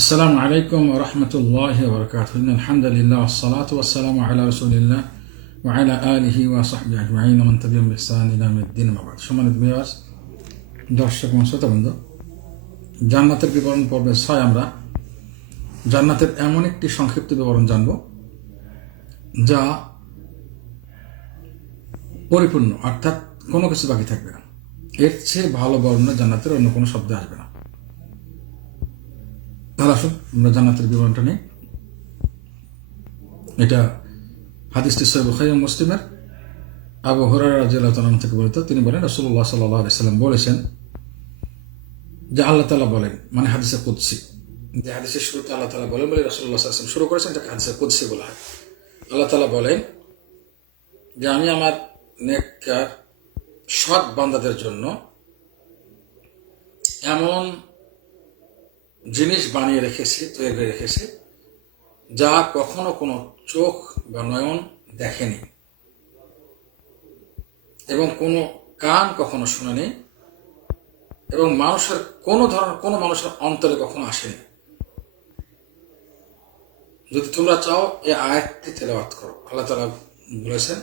আসসালামু আলাইকুম রহমতুল্লাহ বরকাত আলহামদুলিল্লাহ সালাত ওসালাম আল্লাহ রসুলিল্লাহ ওয়াইলা আলহি ওয়াসাহবি আজমাইন মন তবিম ইসান ইলামুদ্দিন মাবাদ সম্মানিত বিয়াস দর্শক এবং শ্রোতাবন্ধু জান্নাতের বিবরণ পর্বে ছয় আমরা জান্নাতের এমন একটি সংক্ষিপ্ত বিবরণ জানব যা পরিপূর্ণ, অর্থাৎ কোনো কিছু বাকি থাকবে না। এর চেয়ে ভালো বর্ণনা জান্নাতের অন্য কোনো শব্দে আসবে না। তাহলে আসুন আমরা জান্নাতের বিবরণটা নিই। এটা হাদিসটি সৈব খাইম মুসলিমের। আবু হরার তালাম থেকে বলিত তিনি বলেন রসুল্লাহ সাল্লাহ সাল্লাম বলেছেন, যে আল্লাহ তালা বলেন মানে হাদিসে কুদ্সি। যে হাদিসের শুরুতে আল্লাহ তালা বলেন বলে রসুল্লাহ সাল্লাম শুরু করেছেন তাকে হাদিসে কুদ্সি বলা হয়। আল্লাহ তালা বলেন, যে আমি আমার নেককার, সৎ বান্দাদের জন্য এমন জিনিস বানিয়ে রেখেছি, তৈরি করে রেখেছি, যা কখনো কোনো চোখ বা নয়ন দেখেনি। এবং কোনো কান কখনো শুনেনি, এবং মানুষের কোনো ধরনের, কোনো মানুষের অন্তরে কখনো আসেনি। যদি তোমরা চাও এই আয়াতটি তেলাওয়াত করো। আল্লাহ তালা বলেছেন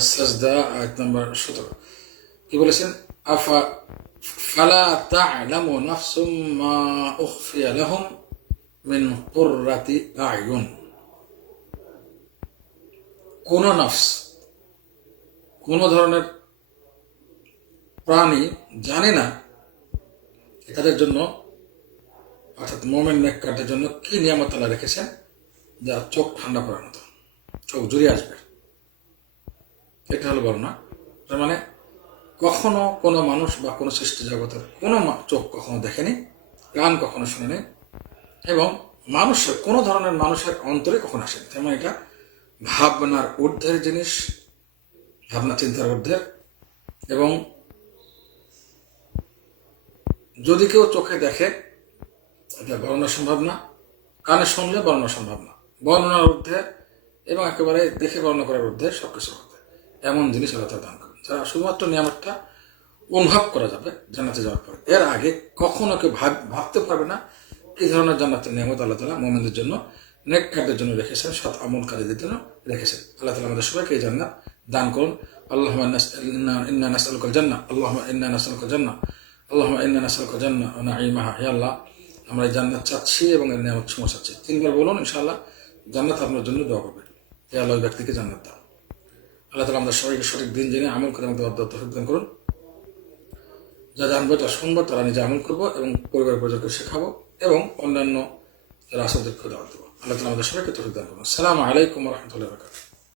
সাজদা, আয়াত নম্বর সতেরো। কি বলেছেন? আফা ফালা তা'লামু নাফসুম মা উখফিয়া লাহুম মিন কুররাতি আয়ুন কোন নফস, কোন ধরনের প্রাণী জানে না তাদের জন্য, অর্থাৎ মোমেন নেককারদের জন্য কি নিয়ামত আল্লাহ রেখেছেন, যা চোখ ঠান্ডা করার মতো, চোখ জুড়ে আসবে। এটা হলো বর্ণনা। তার মানে কখনো কোনো মানুষ বা কোনো সৃষ্টি জগতের কোনো চোখ কখনো দেখেনি গান কখনো শুনেনি, এবং মানুষের কোনো ধরনের মানুষের অন্তরে কখনো আসেনি। তেমন এটা ভাবনার ঊর্ধ্বের জিনিস, ভাবনা চিন্তার ঊর্ধ্বের এবং যদি কেউ চোখে দেখে, এটা বর্ণনা সম্ভব না, কানে শুনলে বর্ণনা সম্ভব না। বর্ণনার ঊর্ধ্বে এবং একেবারে দেখে বর্ণনা করার ঊর্ধ্বে সব কিছু এমন জিনিস আল্লাহ দান যারা শুধুমাত্র নিয়ামতটা অনুভব করা যাবে জান্নাতে যাওয়ার পরে। এর আগে কখনো কেউ ভাব, ভাবতে পারবে না কি ধরনের জান্নাতের নিয়ামত আল্লাহ তালা মোমেনদের জন্য, নেককারদের জন্য রেখেছেন, সৎ আমলকারীদের জন্য রেখেছেন। আল্লাহ তালা আমাদের সবাইকে এই জান্নাত দান করুন। আল্লাহ ইন্না নাসালুকাল জান্নাহ। আল্লাহ ইন্না নাসালুকাল জান্নাহ। আল্লাহ ইন্না নাসালুকাল জান্নাহ। ওয়া নাঈমাহা, হে আল্লাহ, আমরা এই জান্নাত চাচ্ছি এবং এর নিয়ামত সময় চাচ্ছি। তিনবার বলুন, ইনশাআল্লাহ, জান্নাত আপনার জন্য দোয়া করবে হে আল্লাহ ব্যক্তিকে জান্নাত দাও। আল্লাহ তালা আমাদের সবাইকে সঠিক দিন জেনে আমল করে আমাদের অর্ধ দান করুন। যা জানব যা শুনব, তারা নিজে আমল করব এবং পরিবার পরিজনকে শেখাবো এবং অন্যান্য যারা দেওয়া দেবো আল্লাহ তালা আমাদের সবাইকে তফিক দান করুন। সালাম আলাইকুম রহমতুল্লাহ